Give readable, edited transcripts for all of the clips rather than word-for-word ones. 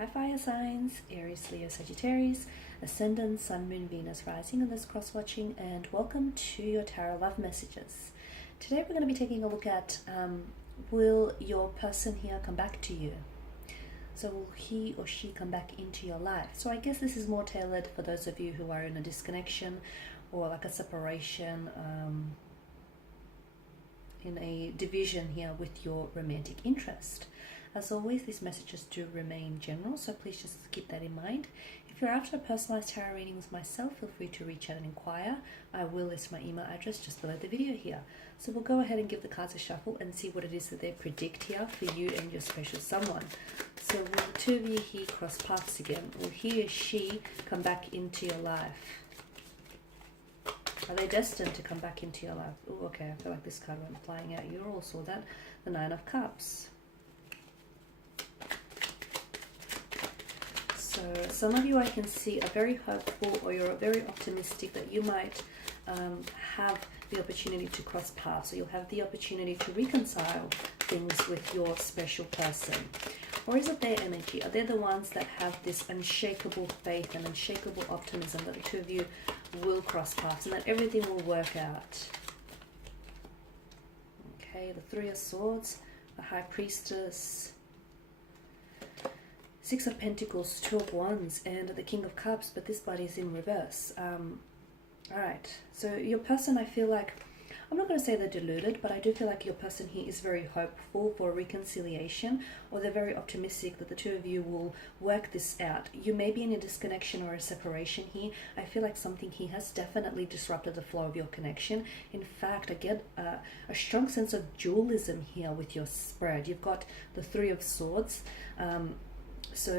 Hi fire signs, Aries, Leo, Sagittarius, Ascendant, Sun, Moon, Venus, Rising in this cross-watching, and welcome to your Tarot Love Messages. Today we're going to be taking a look at will your person here come back to you? So will he or she come back into your life? So I guess this is more tailored for those of you who are in a disconnection or like a separation, in a division here with your romantic interest. As always, these messages do remain general, so please just keep that in mind. If you're after a personalized tarot reading with myself, feel free to reach out and inquire. I will list my email address just below the video here. So we'll go ahead and give the cards a shuffle and see what it is that they predict here for you and your special someone. So will the two of you here cross paths again? Will he or she come back into your life? Are they destined to come back into your life? Oh, okay, I feel like this card went flying out. You all saw that. The Nine of Cups. So some of you I can see are very hopeful, or you're very optimistic that you might have the opportunity to cross paths, or you'll have the opportunity to reconcile things with your special person. Or is it their energy? Are they the ones that have this unshakable faith and unshakable optimism that the two of you will cross paths and that everything will work out? Okay, the Three of Swords, the High Priestess, Six of Pentacles, Two of Wands, and the King of Cups, but this body is in reverse. Alright, so your person, I feel like, I'm not going to say they're deluded, but I do feel like your person here is very hopeful for reconciliation, or they're very optimistic that the two of you will work this out. You may be in a disconnection or a separation here. I feel like something here has definitely disrupted the flow of your connection. In fact, I get a strong sense of dualism here with your spread. You've got the Three of Swords. So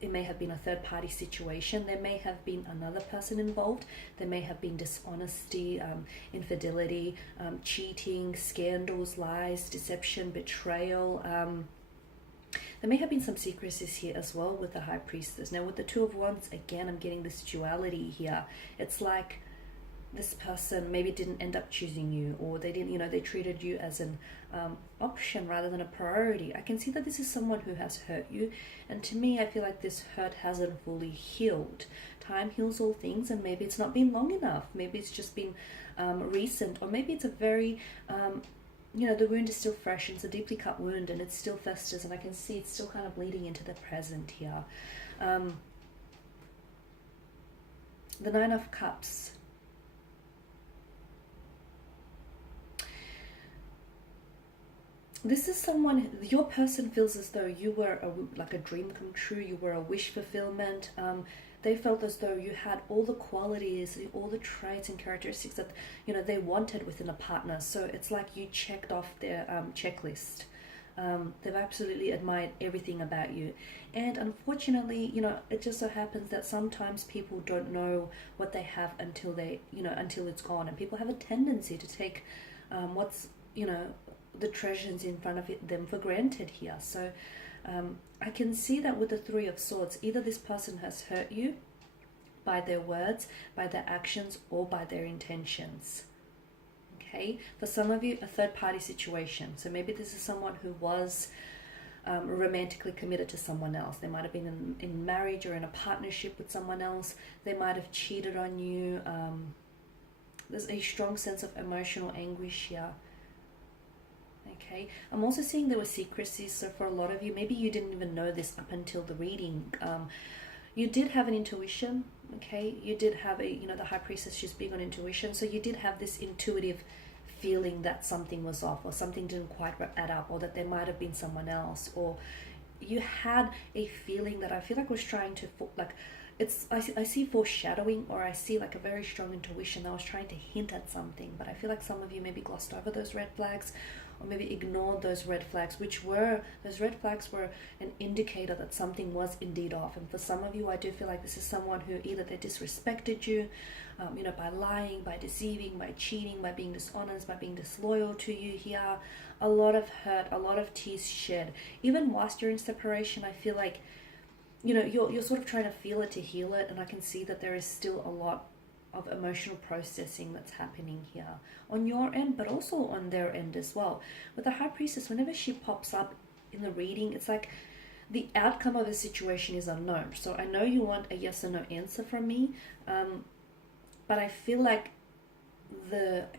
it may have been a third-party situation. There may have been another person involved. There may have been dishonesty, infidelity, cheating, scandals, lies, deception, betrayal. There may have been some secrecies here as well with the High Priestess. Now with the Two of Wands, again, I'm getting this duality here. It's like this person maybe didn't end up choosing you, or they didn't, they treated you as an option rather than a priority. I can see that this is someone who has hurt you, and to me I feel like this hurt hasn't fully healed. Time heals all things, and maybe it's not been long enough. Maybe it's just been recent, or maybe it's a very the wound is still fresh, and it's a deeply cut wound and it still festers, and I can see it's still kind of bleeding into the present here. The Nine of Cups. This is someone, your person feels as though you were like a dream come true. You were a wish fulfillment. They felt as though you had all the qualities, all the traits and characteristics that they wanted within a partner. So it's like you checked off their checklist. They've absolutely admired everything about you. And unfortunately, it just so happens that sometimes people don't know what they have until until it's gone. And people have a tendency to take what's the treasures in front of them for granted here. So I can see that with the Three of Swords, either this person has hurt you by their words, by their actions, or by their intentions. Okay, for some of you, a third-party situation. So maybe this is someone who was romantically committed to someone else. They might have been in marriage or in a partnership with someone else. They might have cheated on you. There's a strong sense of emotional anguish here. Okay, I'm also seeing there were secrecies. So for a lot of you, maybe you didn't even know this up until the reading. You did have an intuition. Okay, you did have the High Priestess, she's big on intuition. So you did have this intuitive feeling that something was off, or something didn't quite add up, or that there might have been someone else, or you had a feeling that I feel like was trying to I see foreshadowing, or I see like a very strong intuition that was trying to hint at something. But I feel like some of you maybe glossed over those red flags, or maybe ignored those red flags, those red flags were an indicator that something was indeed off. And for some of you, I do feel like this is someone who either they disrespected you, by lying, by deceiving, by cheating, by being dishonest, by being disloyal to you here. A lot of hurt, a lot of tears shed. Even whilst you're in separation, I feel like you're sort of trying to feel it to heal it, and I can see that there is still a lot of emotional processing that's happening here on your end, but also on their end as well. With the High Priestess, whenever she pops up in the reading, it's like the outcome of a situation is unknown. So I know you want a yes or no answer from me, but I feel like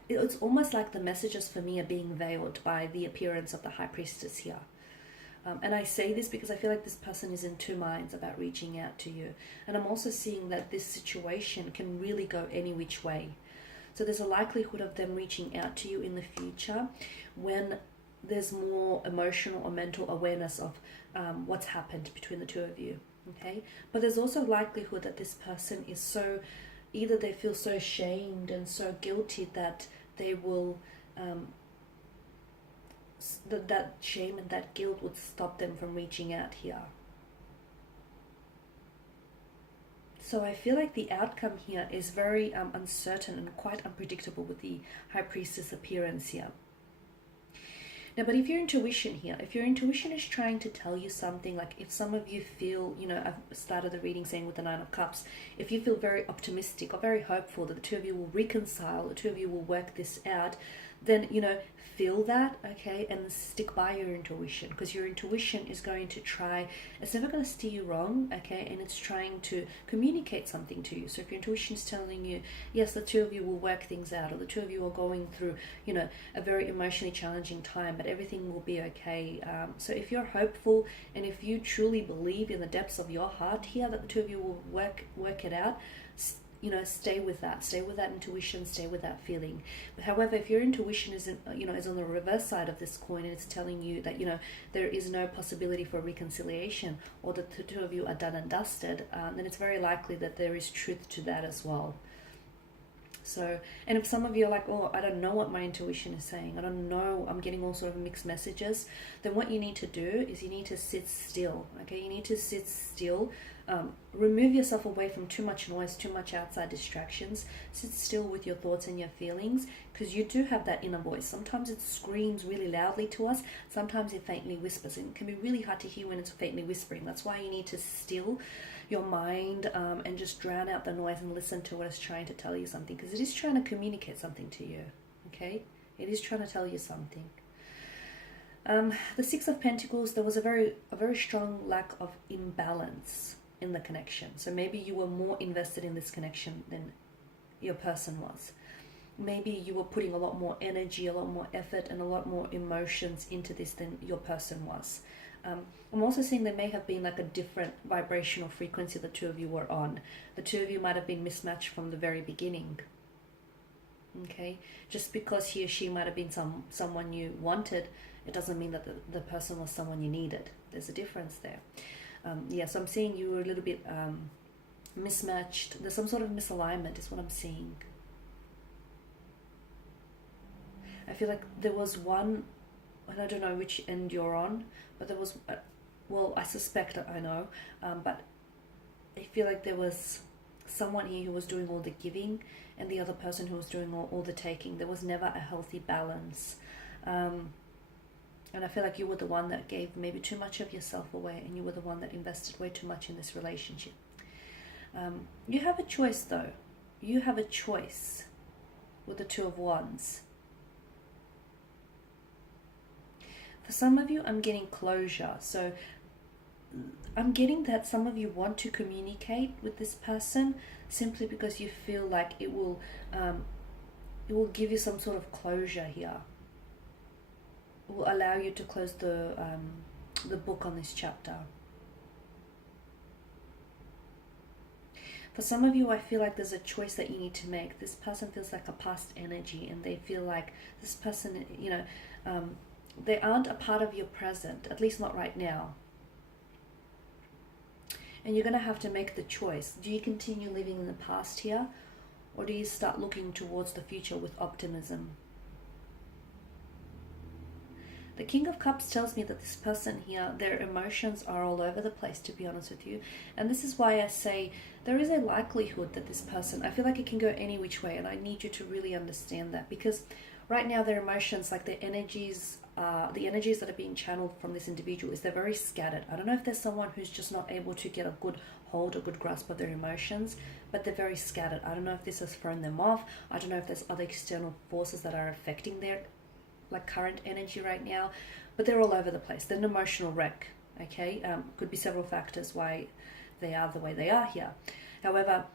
it's almost like the messages for me are being veiled by the appearance of the High Priestess here. And I say this because I feel like this person is in two minds about reaching out to you. And I'm also seeing that this situation can really go any which way. So there's a likelihood of them reaching out to you in the future when there's more emotional or mental awareness of what's happened between the two of you. Okay? But there's also likelihood that this person is so, either they feel so ashamed and so guilty that they will, that shame and that guilt would stop them from reaching out here. So I feel like the outcome here is very uncertain and quite unpredictable with the High Priestess appearance here. Now, but if your intuition here, if your intuition is trying to tell you something, like if some of you feel, you know, I've started the reading saying with the Nine of Cups, if you feel very optimistic or very hopeful that the two of you will reconcile, the two of you will work this out, then, you know, feel that, okay, and stick by your intuition, because your intuition is going to try, it's never going to steer you wrong, okay, and it's trying to communicate something to you. So if your intuition is telling you, yes, the two of you will work things out, or the two of you are going through, you know, a very emotionally challenging time, but everything will be okay. So if you're hopeful and if you truly believe in the depths of your heart here that the two of you will work it out, you know, stay with that intuition, stay with that feeling. But however, if your intuition isn't, you know, is on the reverse side of this coin and it's telling you that, you know, there is no possibility for reconciliation, or that the two of you are done and dusted, then it's very likely that there is truth to that as well. So, and if some of you are like, oh, I don't know what my intuition is saying, I don't know, I'm getting all sort of mixed messages, then what you need to do is you need to sit still, okay? You need to sit still, remove yourself away from too much noise, too much outside distractions, sit still with your thoughts and your feelings, because you do have that inner voice. Sometimes it screams really loudly to us, sometimes it faintly whispers, and it can be really hard to hear when it's faintly whispering. That's why you need to still your mind and just drown out the noise and listen to what it's trying to tell you something, because it is trying to communicate something to you, okay? It is trying to tell you something. The Six of Pentacles, there was a very strong lack of imbalance in the connection. So maybe you were more invested in this connection than your person was. Maybe you were putting a lot more energy, a lot more effort, and a lot more emotions into this than your person was. I'm also seeing there may have been like a different vibrational frequency the two of you were on. The two of you might have been mismatched from the very beginning. Okay, just because he or she might have been someone you wanted, it doesn't mean that the person was someone you needed. There's a difference there. Yeah, so I'm seeing you were a little bit mismatched. There's some sort of misalignment is what I'm seeing. I feel like there was one, and I don't know which end you're on, but there was, well, I suspect I know, but I feel like there was someone here who was doing all the giving and the other person who was doing all the taking. There was never a healthy balance. And I feel like you were the one that gave maybe too much of yourself away, and you were the one that invested way too much in this relationship. You have a choice though. You have a choice with the Two of Wands. For some of you, I'm getting closure. So I'm getting that some of you want to communicate with this person simply because you feel like it will give you some sort of closure here. It will allow you to close the book on this chapter. For some of you, I feel like there's a choice that you need to make. This person feels like a past energy, and they feel like this person, you know, they aren't a part of your present, at least not right now. And you're going to have to make the choice. Do you continue living in the past here, or do you start looking towards the future with optimism? The King of Cups tells me that this person here, their emotions are all over the place, to be honest with you. And this is why I say there is a likelihood that this person, I feel like it can go any which way, and I need you to really understand that, because right now their emotions, like their energies, the energies that are being channeled from this individual, is they're very scattered. I don't know if there's someone who's just not able to get a good hold, a good grasp of their emotions, but they're very scattered. I don't know if this has thrown them off. I don't know if there's other external forces that are affecting their like current energy right now, but they're all over the place. They're an emotional wreck, Okay, could be several factors why they are the way they are here. However,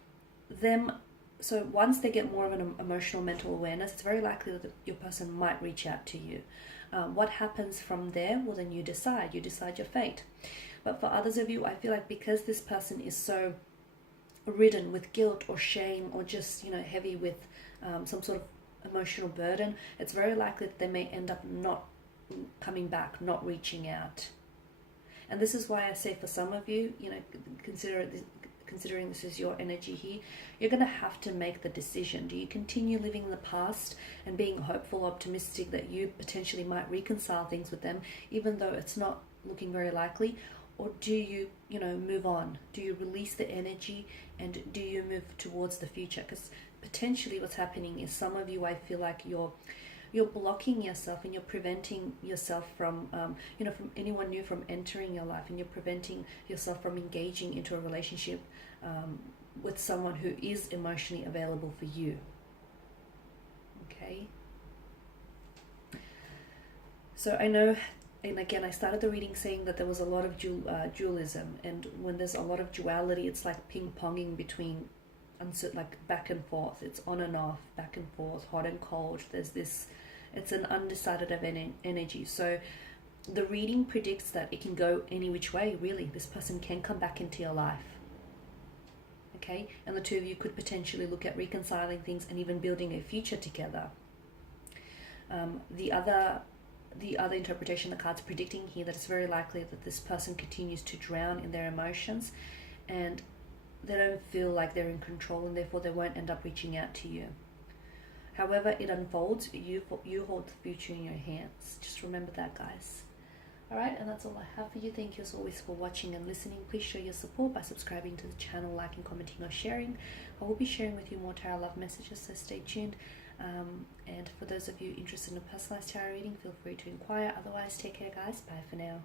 so once they get more of an emotional mental awareness, it's very likely that your person might reach out to you. What happens from there? Well, then you decide your fate. But for others of you, I feel like because this person is so ridden with guilt or shame, or just, heavy with some sort of emotional burden, it's very likely that they may end up not coming back, not reaching out. And this is why I say, for some of you, considering this is your energy here, you're going to have to make the decision. Do you continue living in the past and being hopeful, optimistic that you potentially might reconcile things with them, even though it's not looking very likely? Or do you, move on? Do you release the energy, and do you move towards the future? Because potentially what's happening is, some of you, I feel like you're blocking yourself, and you're preventing yourself from, from anyone new from entering your life, and you're preventing yourself from engaging into a relationship with someone who is emotionally available for you. Okay. So I know, and again, I started the reading saying that there was a lot of dualism, and when there's a lot of duality, it's like ping-ponging between, like back and forth. It's on and off, back and forth, hot and cold. There's this, it's an undecided of energy. So the reading predicts that it can go any which way, really. This person can come back into your life. Okay, and the two of you could potentially look at reconciling things and even building a future together. The other interpretation the card's predicting here, that it's very likely that this person continues to drown in their emotions, and they don't feel like they're in control, and therefore they won't end up reaching out to you. However it unfolds, you hold the future in your hands. Just remember that, guys. Alright, and that's all I have for you. Thank you as always for watching and listening. Please show your support by subscribing to the channel, liking, commenting, or sharing. I will be sharing with you more tarot love messages, so stay tuned. And for those of you interested in a personalized tarot reading, feel free to inquire. Otherwise, take care, guys. Bye for now.